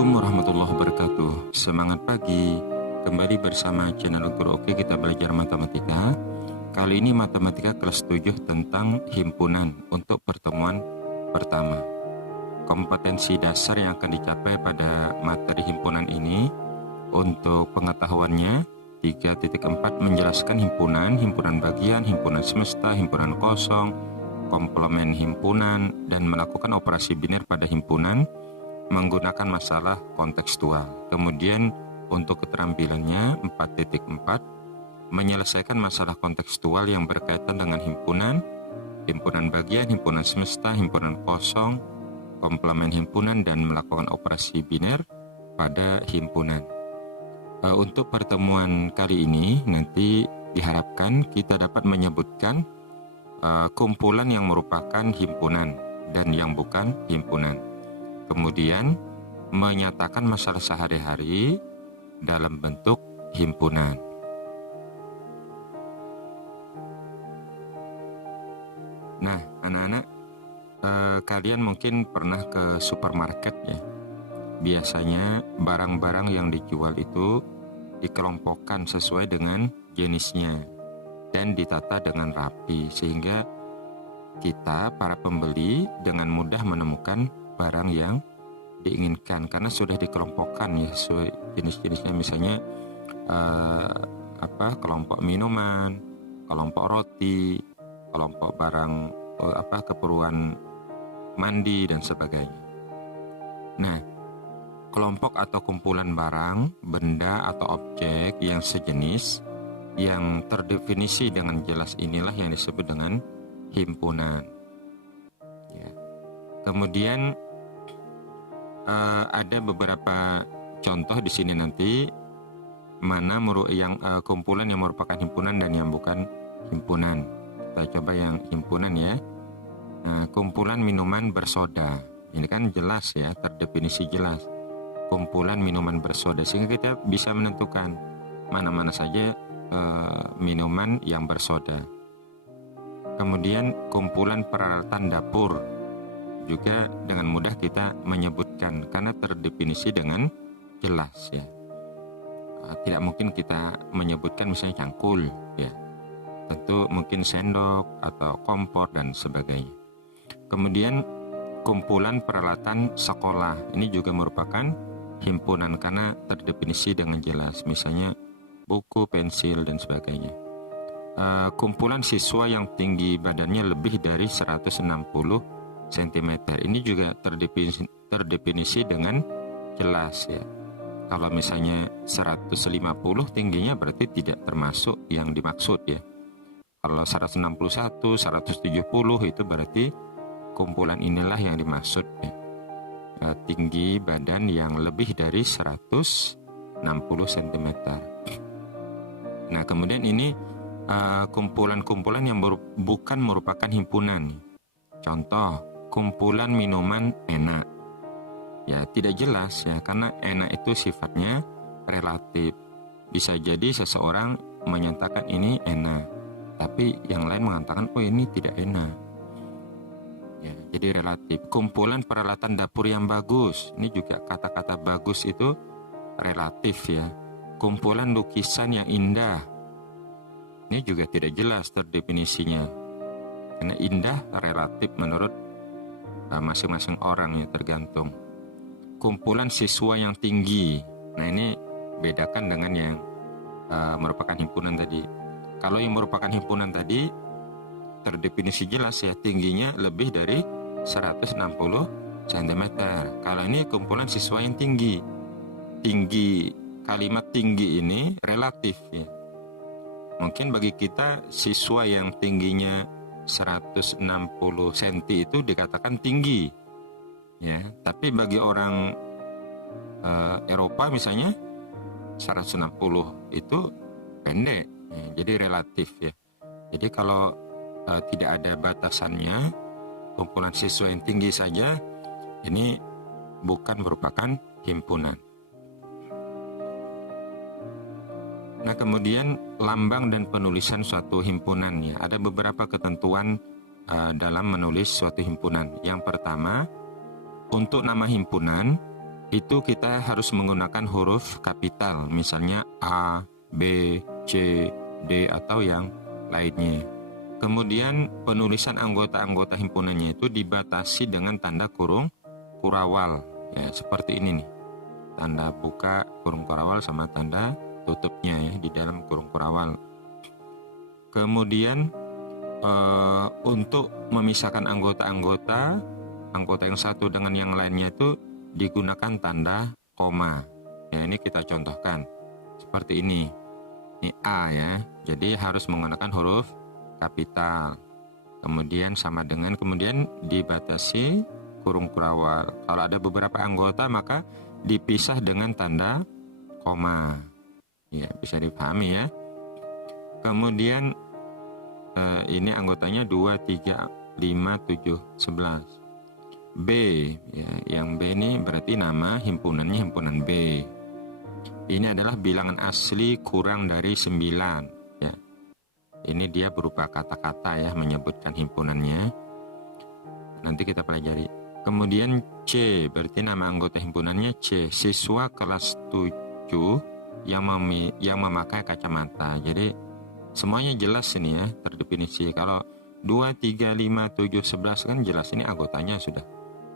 Assalamualaikum warahmatullahi wabarakatuh. Semangat pagi. Kembali bersama channel Guru Oke, kita belajar matematika. Kali ini matematika kelas 7 tentang himpunan untuk pertemuan pertama. Kompetensi dasar yang akan dicapai pada materi himpunan ini, untuk pengetahuannya 3.4 menjelaskan himpunan, himpunan bagian, himpunan semesta, himpunan kosong, komplement himpunan, dan melakukan operasi biner pada himpunan menggunakan masalah kontekstual. Kemudian untuk keterampilannya 4.4 menyelesaikan masalah kontekstual yang berkaitan dengan himpunan, himpunan bagian, himpunan semesta, himpunan kosong, komplement himpunan, dan melakukan operasi biner pada himpunan. Untuk pertemuan kali ini nanti diharapkan kita dapat menyebutkan kumpulan yang merupakan himpunan dan yang bukan himpunan. Kemudian menyatakan masalah sehari-hari dalam bentuk himpunan. Nah, anak-anak, kalian mungkin pernah ke supermarket ya. Biasanya barang-barang yang dijual itu dikelompokkan sesuai dengan jenisnya dan ditata dengan rapi, sehingga kita para pembeli dengan mudah menemukan barang yang diinginkan karena sudah dikelompokkan ya sesuai jenis-jenisnya. Misalnya kelompok minuman, kelompok roti, kelompok barang keperluan mandi dan sebagainya. Nah, kelompok atau kumpulan barang, benda atau objek yang sejenis yang terdefinisi dengan jelas inilah yang disebut dengan himpunan. Ya. Kemudian ada beberapa contoh di sini nanti mana yang kumpulan yang merupakan himpunan dan yang bukan himpunan. Kita coba yang himpunan ya. Nah, kumpulan minuman bersoda. Ini kan jelas ya, terdefinisi jelas. Kumpulan minuman bersoda, sehingga kita bisa menentukan mana-mana saja minuman yang bersoda. Kemudian kumpulan peralatan dapur juga dengan mudah kita menyebutkan karena terdefinisi dengan jelas ya. Tidak mungkin kita menyebutkan misalnya cangkul ya. Tentu mungkin sendok atau kompor dan sebagainya. Kemudian kumpulan peralatan sekolah ini juga merupakan himpunan karena terdefinisi dengan jelas, misalnya buku, pensil dan sebagainya. Kumpulan siswa yang tinggi badannya lebih dari 160 cm ini juga terdefinisi dengan jelas ya. Kalau misalnya 150 tingginya berarti tidak termasuk yang dimaksud ya. Kalau 161, 170 itu berarti kumpulan inilah yang dimaksud ya. Tinggi badan yang lebih dari 160 cm. Nah, kemudian ini kumpulan-kumpulan yang bukan merupakan himpunan. Contoh, kumpulan minuman enak. Ya, tidak jelas ya, karena enak itu sifatnya relatif. Bisa jadi seseorang menyatakan ini enak, tapi yang lain mengatakan oh ini tidak enak. Ya, jadi relatif. Kumpulan peralatan dapur yang bagus. Ini juga kata-kata bagus itu relatif ya. Kumpulan lukisan yang indah. Ini juga tidak jelas terdefinisinya. Karena indah relatif menurut masing-masing orang ya, tergantung. Kumpulan siswa yang tinggi. Nah, ini bedakan dengan yang merupakan himpunan tadi. Kalau yang merupakan himpunan tadi terdefinisi jelas ya, tingginya lebih dari 160 cm. Kalau ini kumpulan siswa yang tinggi. Kalimat tinggi ini relatif ya. Mungkin bagi kita siswa yang tingginya 160 cm itu dikatakan tinggi ya, tapi bagi orang Eropa misalnya 160 itu pendek ya, jadi relatif ya. Jadi kalau tidak ada batasannya, kumpulan siswa yang tinggi saja ini bukan merupakan himpunan. Nah, kemudian lambang dan penulisan suatu himpunan ya. Ada beberapa ketentuan dalam menulis suatu himpunan. Yang pertama, untuk nama himpunan itu kita harus menggunakan huruf kapital, misalnya A, B, C, D, atau yang lainnya. Kemudian penulisan anggota-anggota himpunannya itu dibatasi dengan tanda kurung kurawal, ya seperti ini nih, tanda buka kurung kurawal sama tanda tutupnya ya di dalam kurung kurawal. Kemudian untuk memisahkan anggota yang satu dengan yang lainnya itu digunakan tanda koma. Ya, ini kita contohkan seperti ini. Ini A ya, jadi harus menggunakan huruf kapital. Kemudian sama dengan, kemudian dibatasi kurung kurawal. Kalau ada beberapa anggota maka dipisah dengan tanda koma. Ya, bisa dipahami ya. Kemudian ini anggotanya 2, 3, 5, 7, 11. B ya, yang B ini berarti nama himpunannya himpunan B. Ini adalah bilangan asli kurang dari 9 ya. Ini dia berupa kata-kata ya, menyebutkan himpunannya. Nanti kita pelajari. Kemudian C berarti nama anggota himpunannya C, siswa kelas 7 yang memakai kacamata. Jadi semuanya jelas ini ya, terdefinisi. Kalau 2, 3, 5, 7, 11 kan jelas ini anggotanya sudah.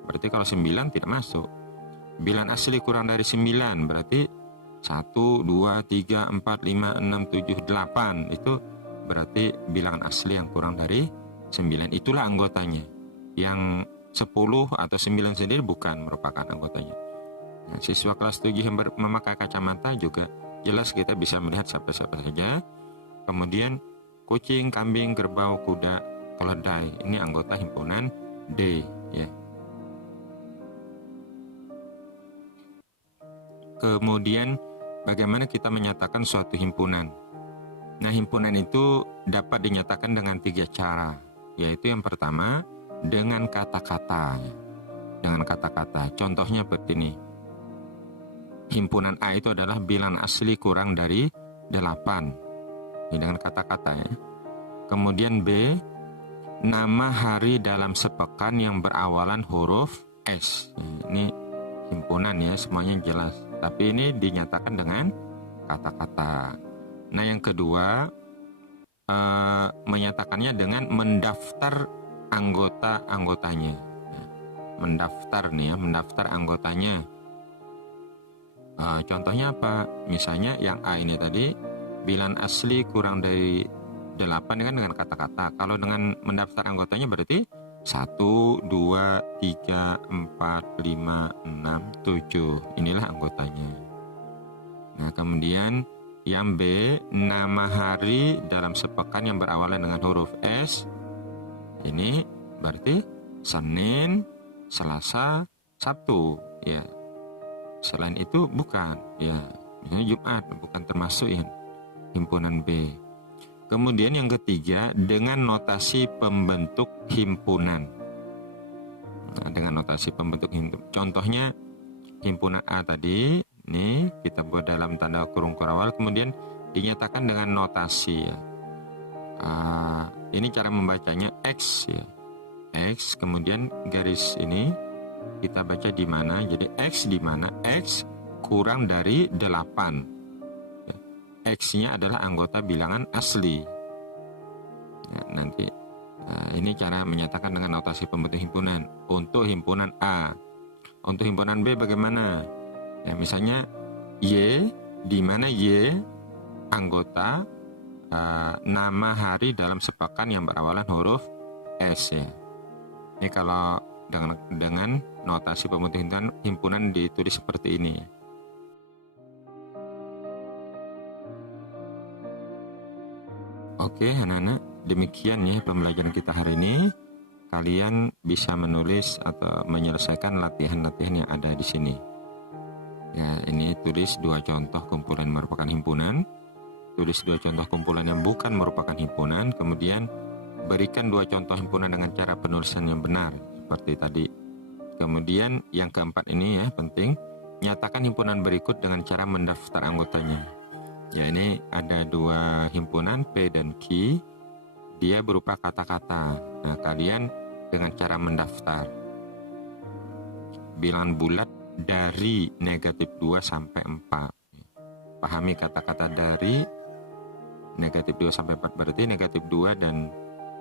Berarti kalau 9 tidak masuk. Bilangan asli kurang dari 9 berarti 1, 2, 3, 4, 5, 6, 7, 8. Itu berarti bilangan asli yang kurang dari 9. Itulah anggotanya. Yang 10 atau 9 sendiri bukan merupakan anggotanya. Nah, siswa kelas 7 yang memakai kacamata juga jelas kita bisa melihat siapa-siapa saja. Kemudian kucing, kambing, kerbau, kuda, keledai. Ini anggota himpunan D ya. Kemudian bagaimana kita menyatakan suatu himpunan? Nah, himpunan itu dapat dinyatakan dengan 3 cara, yaitu yang pertama dengan kata-kata. Dengan kata-kata. Contohnya seperti ini. Himpunan A itu adalah bilangan asli kurang dari 8. Ini dengan kata-kata ya. Kemudian B, nama hari dalam sepekan yang berawalan huruf S. Ini himpunan ya, semuanya jelas. Tapi ini dinyatakan dengan kata-kata. Nah, yang kedua menyatakannya dengan mendaftar anggota-anggotanya. Mendaftar nih ya, mendaftar anggotanya. Contohnya apa? Misalnya yang A ini tadi bilangan asli kurang dari 8 kan dengan kata-kata. Kalau dengan mendaftar anggotanya berarti 1, 2, 3, 4, 5, 6, 7. Inilah anggotanya. Nah, kemudian yang B, nama hari dalam sepekan yang berawalan dengan huruf S. Ini berarti Senin, Selasa, Sabtu. Ya. Selain itu bukan. Ya, misalnya Jumat bukan termasuk ya himpunan B. Kemudian yang ketiga dengan notasi pembentuk himpunan. Nah, dengan notasi pembentuk himpunan. Contohnya himpunan A tadi, ini kita buat dalam tanda kurung kurawal, kemudian dinyatakan dengan notasi ya. Ini cara membacanya X ya. X, kemudian garis ini kita baca di mana. Jadi X di mana? X kurang dari 8. X-nya adalah anggota bilangan asli. Ya, nanti ini cara menyatakan dengan notasi pembentuk himpunan. Untuk himpunan A. Untuk himpunan B bagaimana? Ya, misalnya Y, di mana Y anggota nama hari dalam sepekan yang berawalan huruf S ya. Ini kalau dengan notasi pembentuk himpunan ditulis seperti ini. Oke anak-anak, demikian ya pembelajaran kita hari ini. Kalian bisa menulis atau menyelesaikan latihan-latihan yang ada di sini. Ya, ini tulis 2 contoh kumpulan merupakan himpunan. Tulis 2 contoh kumpulan yang bukan merupakan himpunan. Kemudian berikan 2 contoh himpunan dengan cara penulisan yang benar seperti tadi. Kemudian yang keempat ini ya penting, nyatakan himpunan berikut dengan cara mendaftar anggotanya. Ya, ini ada 2 himpunan P dan Q. Dia berupa kata-kata. Nah, kalian dengan cara mendaftar bilangan bulat dari negatif 2 sampai 4. Pahami kata-kata dari negatif 2 sampai 4, berarti negatif 2 dan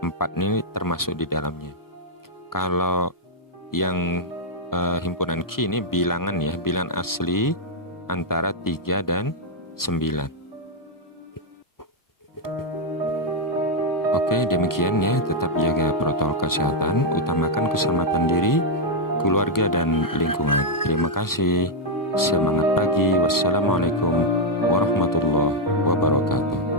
4 ini termasuk di dalamnya. Kalau yang himpunan Q ini bilangan ya, bilangan asli antara 3 dan 9. Oke, demikian ya, tetap jaga protokol kesehatan, utamakan keselamatan diri, keluarga, dan lingkungan. Terima kasih. Semangat pagi. Wassalamualaikum warahmatullahi wabarakatuh.